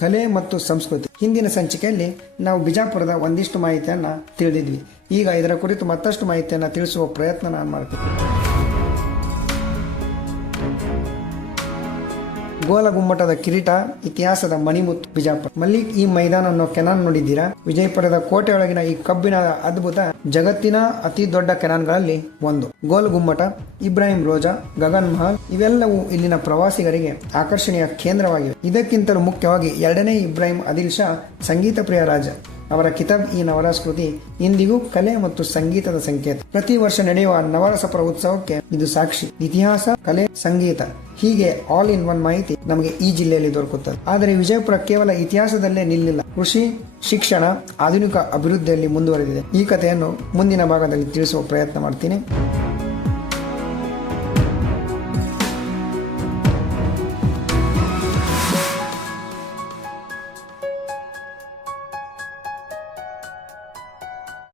ಕಲೆ ಮತ್ತು ಸಂಸ್ಕೃತಿ. ಹಿಂದಿನ ಸಂಚಿಕೆಯಲ್ಲಿ ನಾವು ಬಿಜಾಪುರದ ಒಂದಿಷ್ಟು ಮಾಹಿತಿಯನ್ನು ತಿಳಿದಿದ್ವಿ. ಈಗ ಇದರ ಕುರಿತು ಮತ್ತಷ್ಟು ಮಾಹಿತಿಯನ್ನು ತಿಳಿಸುವ ಪ್ರಯತ್ನ ನಾನು ಮಾಡ್ತೀನಿ. ಗೋಲ ಗುಮ್ಮಟದ ಕಿರೀಟ, ಇತಿಹಾಸದ ಮಣಿಮುತ್ತು, ಬಿಜಾಪುರ. ಮಲ್ಲಿಕ್ ಈ ಮೈದಾನ ಅನ್ನೋ ಕೆನಾನ್ ನೋಡಿದ್ದೀರಾ? ವಿಜಯಪುರದ ಕೋಟೆಯೊಳಗಿನ ಈ ಕಬ್ಬಿನ ಅದ್ಭುತ ಜಗತ್ತಿನ ಅತಿ ದೊಡ್ಡ ಕೆನಾನ್ಗಳಲ್ಲಿ ಒಂದು. ಗೋಲ್ ಗುಮ್ಮಟ, ಇಬ್ರಾಹಿಂ ರೋಜಾ, ಗಗನ್ ಮಹಲ್, ಇವೆಲ್ಲವೂ ಇಲ್ಲಿನ ಪ್ರವಾಸಿಗರಿಗೆ ಆಕರ್ಷಣೆಯ ಕೇಂದ್ರವಾಗಿವೆ. ಇದಕ್ಕಿಂತಲೂ ಮುಖ್ಯವಾಗಿ ಎರಡನೇ ಇಬ್ರಾಹಿಂ ಆದಿಲ್ ಶಾ ಸಂಗೀತ ಪ್ರಿಯ ರಾಜ. ಅವರ ಕಿತಾಬ್ ಈ ನವರಾಸ್ ಕೃತಿ ಇಂದಿಗೂ ಕಲೆ ಮತ್ತು ಸಂಗೀತದ ಸಂಕೇತ. ಪ್ರತಿ ವರ್ಷ ನಡೆಯುವ ನವರಸಪುರ ಉತ್ಸವಕ್ಕೆ ಇದು ಸಾಕ್ಷಿ. ಇತಿಹಾಸ, ಕಲೆ, ಸಂಗೀತ ಹೀಗೆ ಆಲ್ ಇನ್ ಒನ್ ಮಾಹಿತಿ ನಮಗೆ ಈ ಜಿಲ್ಲೆಯಲ್ಲಿ ದೊರಕುತ್ತದೆ. ಆದರೆ ವಿಜಯಪುರ ಕೇವಲ ಇತಿಹಾಸದಲ್ಲೇ ನಿಲ್ಲಿಲ್ಲ. ಕೃಷಿ, ಶಿಕ್ಷಣ, ಆಧುನಿಕ ಅಭಿವೃದ್ಧಿಯಲ್ಲಿ ಮುಂದುವರೆದಿದೆ. ಈ ಕಥೆಯನ್ನು ಮುಂದಿನ ಭಾಗದಲ್ಲಿ ತಿಳಿಸುವ ಪ್ರಯತ್ನ ಮಾಡ್ತೀನಿ.